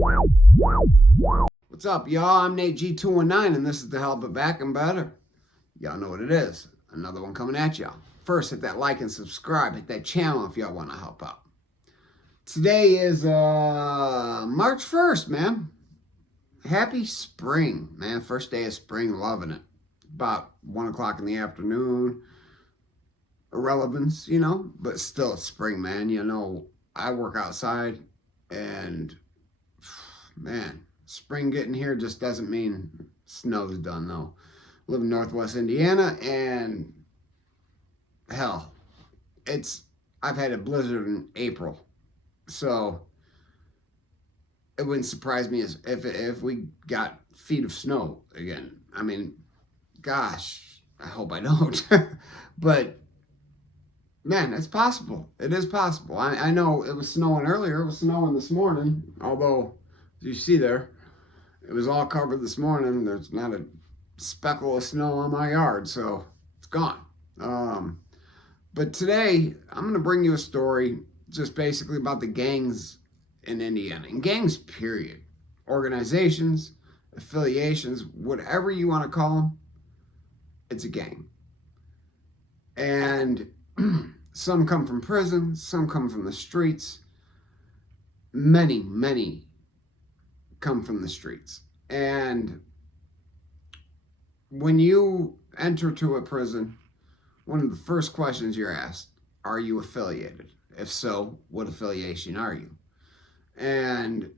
What's up, y'all? I'm Nate G219, and this is the Hell But Back and Better. Y'all know what it is. Another one coming at y'all. First, hit that like and subscribe. Hit that channel if y'all want to help out. Today is March 1st, man. Happy spring, man. First day of spring, loving it. About 1 o'clock in the afternoon. Irrelevance, but still it's spring, man. I work outside, and man, spring getting here just doesn't mean snow's done, though. I live in Northwest Indiana, and hell, I've had a blizzard in April, so it wouldn't surprise me if we got feet of snow again. I mean, gosh, I hope I don't, but man, it's possible. It is possible. I know it was snowing earlier. It was snowing this morning, although, as you see there, it was all covered this morning. There's not a speckle of snow on my yard, so it's gone. But today, I'm going to bring you a story just basically about the gangs in Indiana. And gangs, period. Organizations, affiliations, whatever you want to call them, it's a gang. And some come from prison, some come from the streets. Many come from the streets. And when you enter to a prison, one of the first questions you're asked, are you affiliated? If so, what affiliation are you? And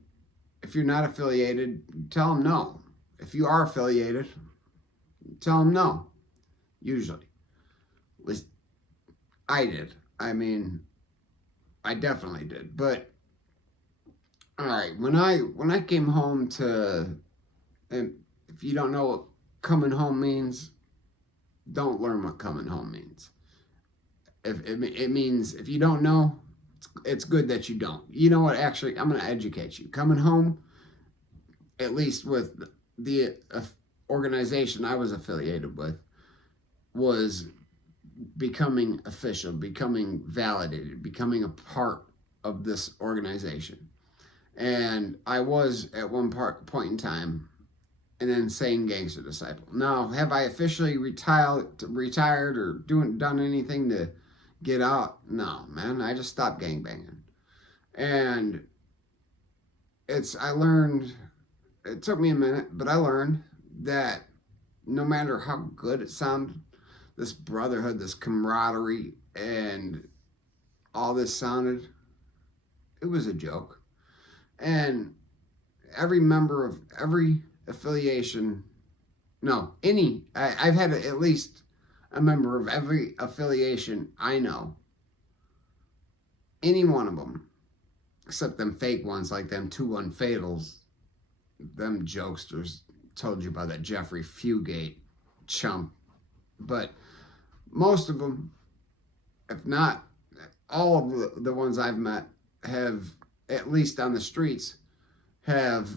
if you're not affiliated, tell them no. If you are affiliated, tell them no. Usually. At least I did. I mean, I definitely did. But all right, when I came home and if you don't know what coming home means, don't learn what coming home means. If it means, if you don't know, it's good that you don't. You know what? Actually, I'm going to educate you. Coming home, at least with the organization I was affiliated with, was becoming official, becoming validated, becoming a part of this organization. And I was at one point in time an insane gangster disciple. Now, have I officially retired or done anything to get out? No, man. I just stopped gangbanging. And I learned, it took me a minute, but I learned that no matter how good it sounded, this brotherhood, this camaraderie, and all this sounded, it was a joke. And every member of every affiliation, I've had at least a member of every affiliation I know, any one of them, except them fake ones like them 2-1 fatals, them jokesters, told you about that Jeffrey Fugate chump. But most of them, if not all of the ones I've met, have, at least on the streets, have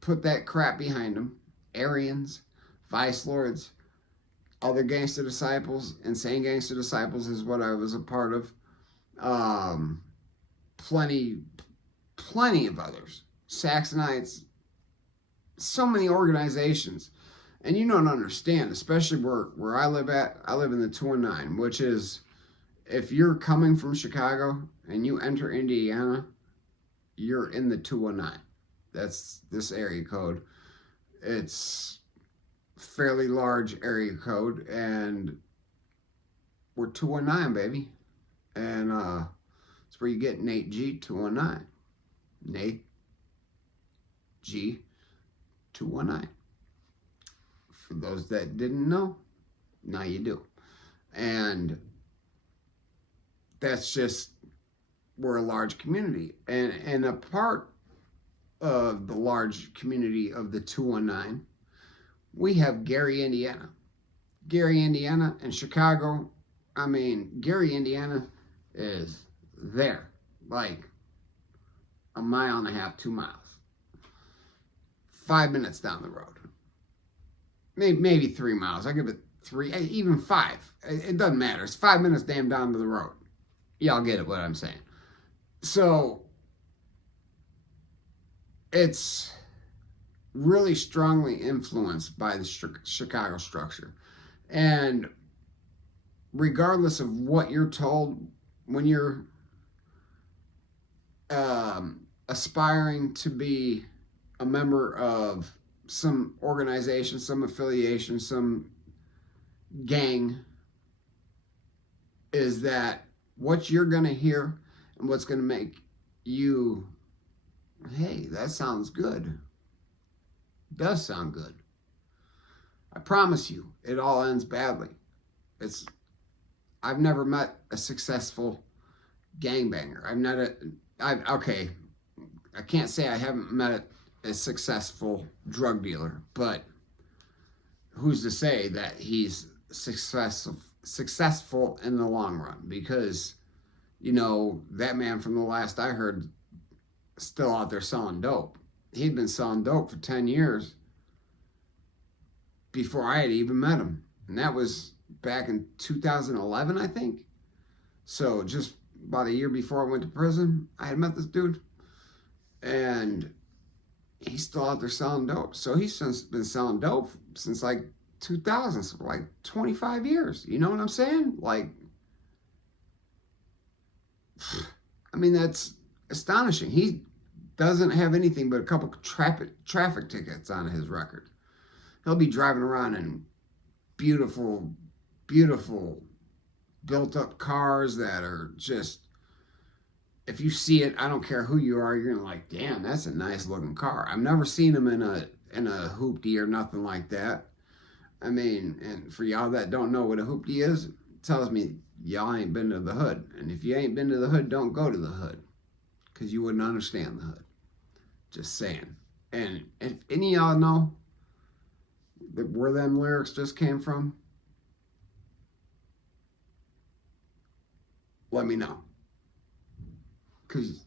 put that crap behind them. Aryans, Vice Lords, other gangster disciples, insane gangster disciples is what I was a part of. Plenty of others. Saxonites, so many organizations. And you don't understand, especially where I live at. I live in the 219, which is, if you're coming from Chicago and you enter Indiana, you're in the 219. That's this area code. It's fairly large area code, and we're 219, baby. And it's where you get Nate G 219. Nate G 219. For those that didn't know, now you do. And that's just, we're a large community. And a part of the large community of the 219, we have Gary, Indiana. Gary, Indiana, and Chicago. I mean, Gary, Indiana is there. Like a mile and a half, 2 miles. 5 minutes down the road. Maybe 3 miles. I give it 3, even 5. It doesn't matter. It's 5 minutes damn down to the road. Y'all get it what I'm saying. So it's really strongly influenced by the Chicago structure. And regardless of what you're told, when you're aspiring to be a member of some organization, some affiliation, some gang, is that what you're going to hear and what's going to make you, hey, that sounds good. It does sound good. I promise you, it all ends badly. I've never met a successful gangbanger. Okay, I can't say I haven't met a successful drug dealer, but who's to say that he's successful in the long run? Because, that man from the last I heard still out there selling dope. He'd been selling dope for 10 years before I had even met him. And that was back in 2011, I think. So just about a year before I went to prison, I had met this dude. And he's still out there selling dope. So he's been selling dope since like 2000, so like 25 years. You know what I'm saying? Like, I mean, that's astonishing. He doesn't have anything but a couple traffic tickets on his record. He'll be driving around in beautiful, beautiful, built-up cars that are just, if you see it, I don't care who you are, you're gonna like, damn, that's a nice-looking car. I've never seen him in a hoopty or nothing like that. I mean, and for y'all that don't know what a hoopty is, it tells me y'all ain't been to the hood. And if you ain't been to the hood, don't go to the hood, because you wouldn't understand the hood. Just saying. And if any of y'all know where them lyrics just came from, let me know. Because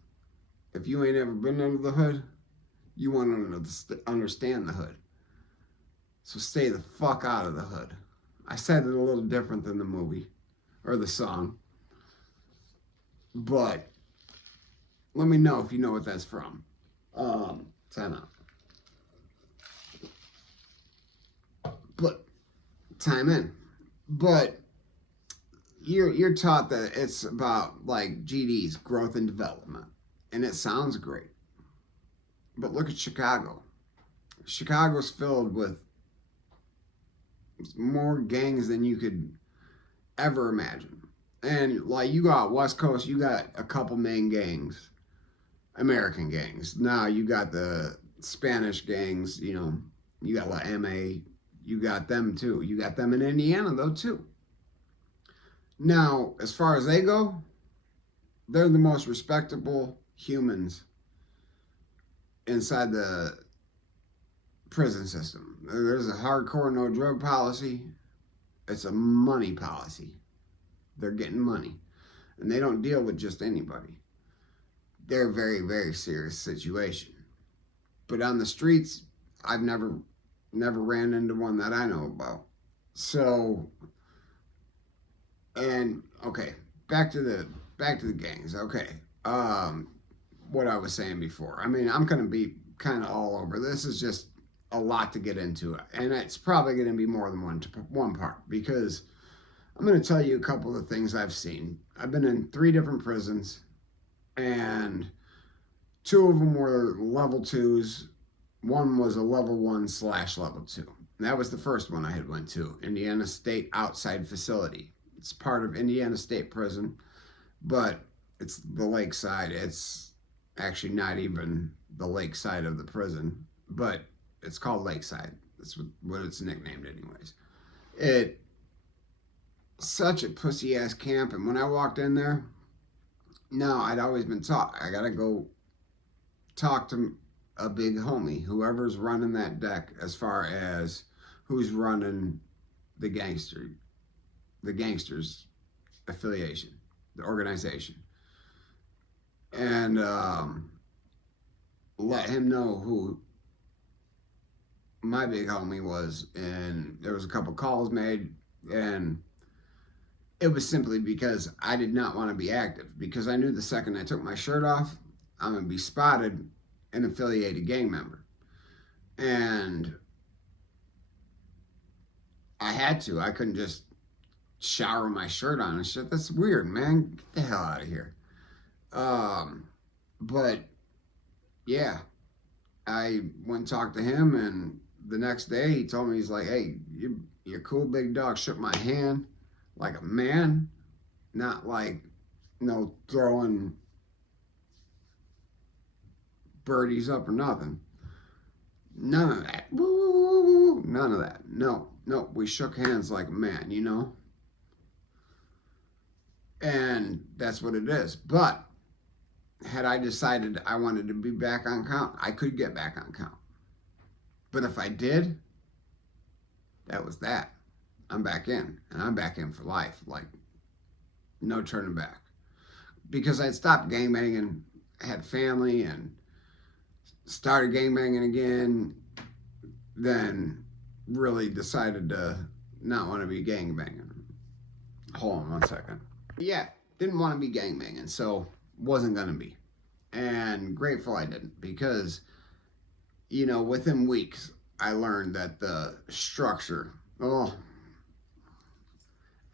if you ain't ever been under the hood, you won't understand the hood. So stay the fuck out of the hood. I said it a little different than the movie or the song. But let me know if you know what that's from. Time out. But time in. But you're taught that it's about like GDs, growth and development. And it sounds great. But look at Chicago. Chicago's filled with more gangs than you could ever imagine. And like you go out West Coast, you got a couple main gangs, American gangs. Now you got the Spanish gangs, you got La MA, you got them too. You got them in Indiana though too. Now, as far as they go, they're the most respectable humans inside the prison system. There's a hardcore no drug policy. It's a money policy. They're getting money. And they don't deal with just anybody. They're a very, very serious situation. But on the streets, I've never ran into one that I know about. So, and okay, back to the gangs. Okay. What I was saying before. I mean, I'm going to be kind of all over. This is just a lot to get into, and it's probably going to be more than one part, because I'm going to tell you a couple of things I've seen. I've been in 3 different prisons, and 2 of them were level 2s. One was a level 1/level 2. And that was the first one I had went to, Indiana State Outside Facility. It's part of Indiana State Prison, but it's the lakeside. It's actually not even the lakeside of the prison, but it's called Lakeside. That's what it's nicknamed anyways. It's such a pussy ass camp, and when I walked in there, no, I'd always been taught I gotta go talk to a big homie, whoever's running that deck, as far as who's running the gangsters affiliation, the organization, and let him know who my big homie was. And there was a couple calls made, and it was simply because I did not want to be active, because I knew the second I took my shirt off, I'm gonna be spotted, an affiliated gang member. And I had to. I couldn't just shower my shirt on and shit. That's weird, man. Get the hell out of here. But yeah, I went and talked to him, and the next day he told me, he's like, hey, you're cool, big dog. Shook my hand like a man, not like, throwing birdies up or nothing. None of that. Woo, none of that. No, we shook hands like a man, And that's what it is. But had I decided I wanted to be back on count, I could get back on count. But if I did, that was that. I'm back in. And I'm back in for life. Like, no turning back. Because I'd stopped gangbanging, had family, and started gangbanging again, then really decided to not want to be gangbanging. Hold on 1 second. Yeah, didn't want to be gangbanging, so wasn't going to be. And grateful I didn't, because, within weeks, I learned that the structure,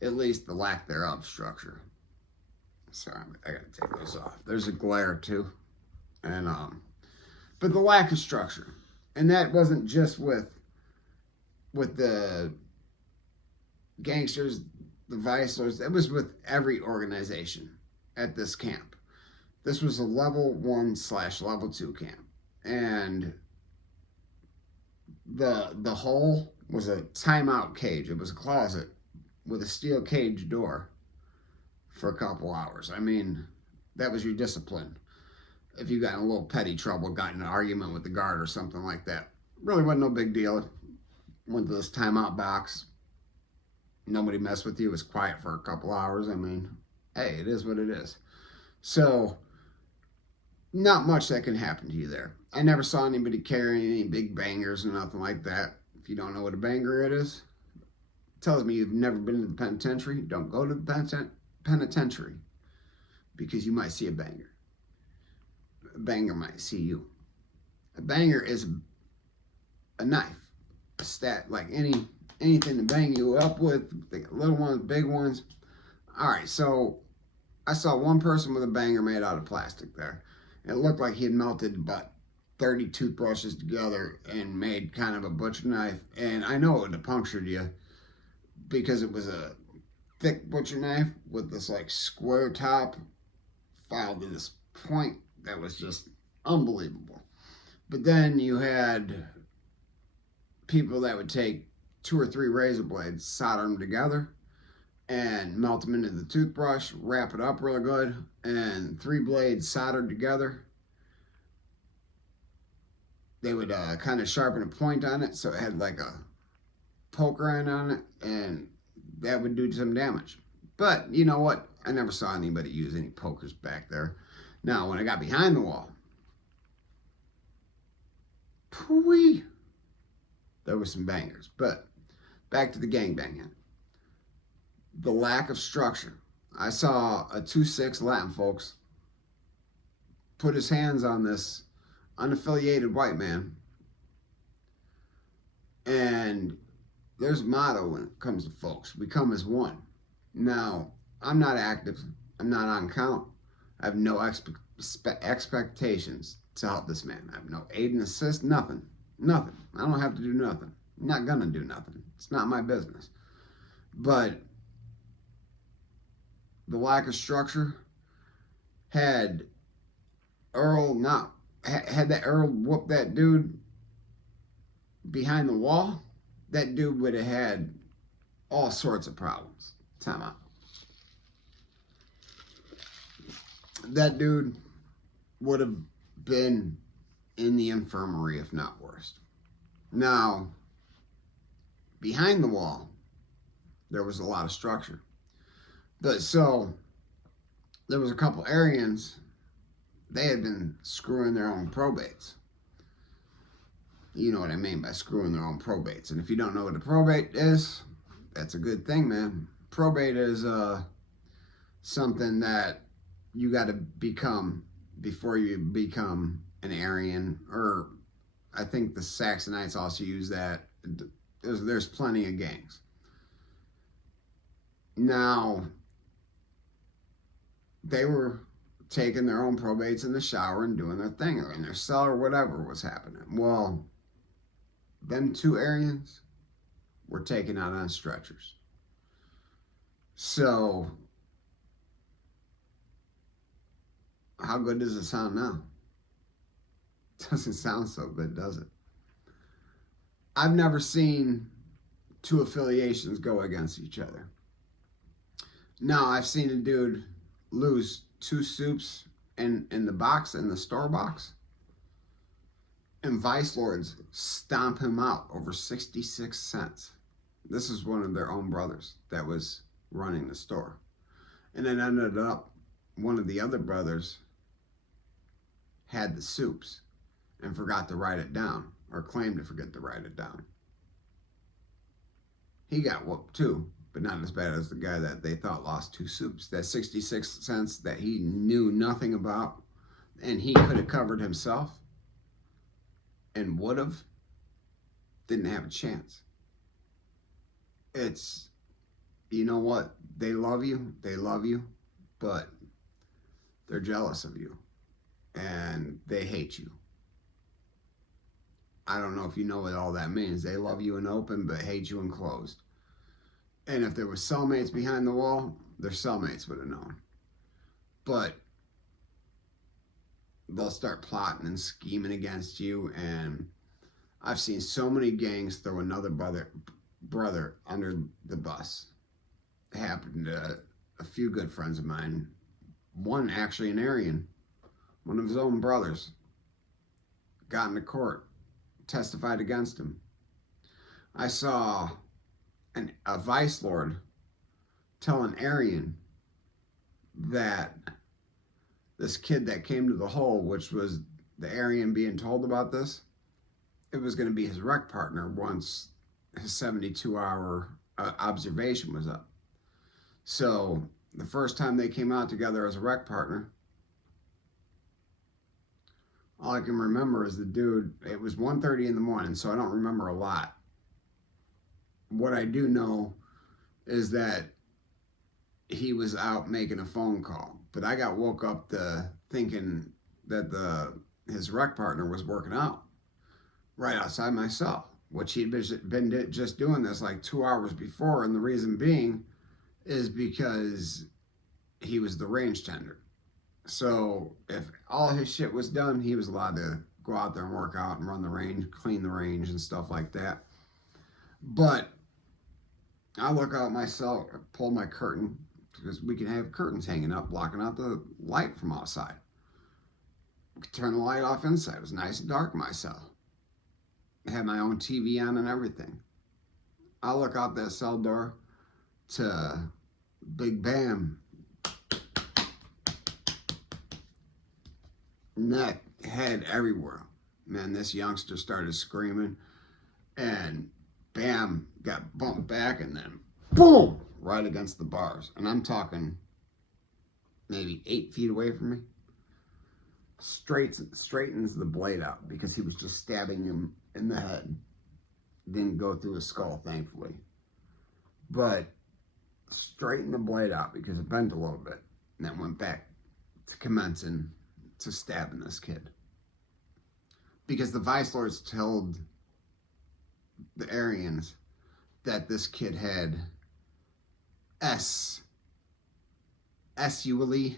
at least the lack thereof structure. Sorry, I got to take those off. There's a glare too. And, but the lack of structure. And that wasn't just with the gangsters, the vice lords. It was with every organization at this camp. This was a level 1/level 2 camp. And the hole was a timeout cage. It was a closet with a steel cage door for a couple hours. I mean, that was your discipline. If you got in a little petty trouble, got in an argument with the guard or something like that, really wasn't no big deal. Went to this timeout box. Nobody messed with you. It was quiet for a couple hours. I mean, hey, it is what it is. So, not much that can happen to you there. I never saw anybody carrying any big bangers or nothing like that. If you don't know what a banger it is, it tells me you've never been to the penitentiary. Don't go to the penitentiary, because you might see a banger. A banger might see you. A banger is a knife, a stat, like anything to bang you up with, little ones, big ones. All right, so I saw one person with a banger made out of plastic there. It looked like he had melted about 30 toothbrushes together and made kind of a butcher knife. And I know it would have punctured you, because it was a thick butcher knife with this like square top filed to this point that was just unbelievable. But then you had people that would take 2 or 3 razor blades, solder them together, and melt them into the toothbrush, wrap it up real good, and 3 blades soldered together. They would kind of sharpen a point on it, so it had like a poker end on it, and that would do some damage. But you know what? I never saw anybody use any pokers back there. Now, when I got behind the wall, pooey, there were some bangers. But back to the gangbanging. The lack of structure. I saw a 2'6" Latin folks put his hands on this unaffiliated white man, and there's a motto when it comes to folks: we come as one. Now, I'm not active, I'm not on count, I have no expectations to help this man. I have no aid and assist, nothing. I don't have to do nothing. I'm not gonna do nothing. It's not my business. But the lack of structure had that Earl whoop that dude behind the wall, that dude would have had all sorts of problems. Time out. That dude would have been in the infirmary, if not worse. Now, behind the wall, there was a lot of structure. But so, there was a couple Aryans, they had been screwing their own probates. You know what I mean by screwing their own probates. And if you don't know what a probate is, that's a good thing, man. Probate is something that you got to become before you become an Aryan, or I think the Saxonites also use that. There's plenty of gangs. Now, they were taking their own probates in the shower and doing their thing, or in their cell, or whatever was happening. Well, them two Aryans were taken out on stretchers. So, how good does it sound now? Doesn't sound so good, does it? I've never seen two affiliations go against each other. Now, I've seen a dude lose 2 soups in the box, in the store box, and Vice Lords stomp him out over 66 cents. This is one of their own brothers that was running the store. And it ended up one of the other brothers had the soups and forgot to write it down, or claimed to forget to write it down. He got whooped too, but not as bad as the guy that they thought lost 2 soups. That 66 cents that he knew nothing about and he could have covered himself and would have, didn't have a chance. It's, you know what? They love you, but they're jealous of you and they hate you. I don't know if you know what all that means. They love you in open, but hate you in closed. And if there were cellmates behind the wall, their cellmates would have known. But they'll start plotting and scheming against you. And I've seen so many gangs throw another brother under the bus. It happened to a few good friends of mine. One actually an Aryan, one of his own brothers, got into court, testified against him. I saw a Vice Lord tell an Aryan that this kid that came to the hole, which was the Aryan being told about this, it was going to be his rec partner once his 72-hour observation was up. So the first time they came out together as a rec partner, all I can remember is the dude, it was 1:30 in the morning, so I don't remember a lot. What I do know is that he was out making a phone call, but I got woke up to thinking that his rec partner was working out right outside my cell, which he'd been just doing this like 2 hours before, and the reason being is because he was the range tender. So if all his shit was done, he was allowed to go out there and work out and run the range, clean the range and stuff like that. But I look out my cell, pull my curtain, because we can have curtains hanging up, blocking out the light from outside. We could turn the light off inside. It was nice and dark in my cell. I had my own TV on and everything. I look out that cell door to Big Bam. Neck, head, everywhere. Man, this youngster started screaming, and Bam got bumped back, and then boom, right against the bars. And I'm talking maybe 8 feet away from me. Straightens the blade out because he was just stabbing him in the head. Didn't go through his skull, thankfully. But straightened the blade out because it bent a little bit, and then went back to commencing to stabbing this kid. Because the Vice Lords told the Aryans that this kid had sexually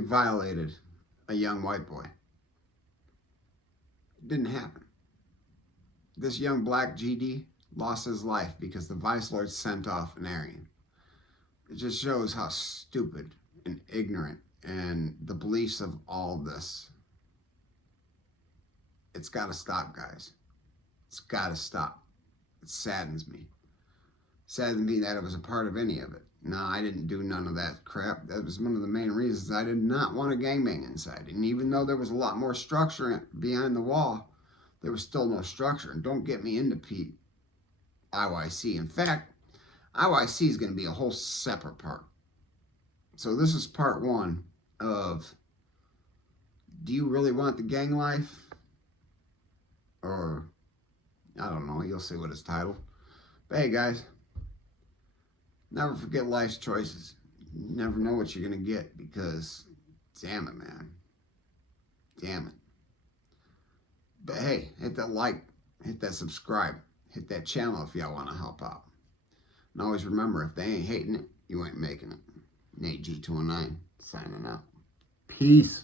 violated a young white boy. It didn't happen. This young black GD lost his life because the Vice Lords sent off an Aryan. It just shows how stupid and ignorant and the beliefs of all this. It's got to stop, guys. It's got to stop. It saddens me. Saddens me that I was a part of any of it. No, I didn't do none of that crap. That was one of the main reasons I did not want a gangbang inside. And even though there was a lot more structure behind the wall, there was still no structure. And don't get me into IYC. In fact, IYC is going to be a whole separate part. So this is part 1 of do you really want the gang life? Or, I don't know, you'll see what it's titled. But hey guys, never forget life's choices. You never know what you're going to get because, damn it, man. Damn it. But hey, hit that like, hit that subscribe, hit that channel if y'all want to help out. And always remember, if they ain't hating it, you ain't making it. Nate G209 signing out. Peace.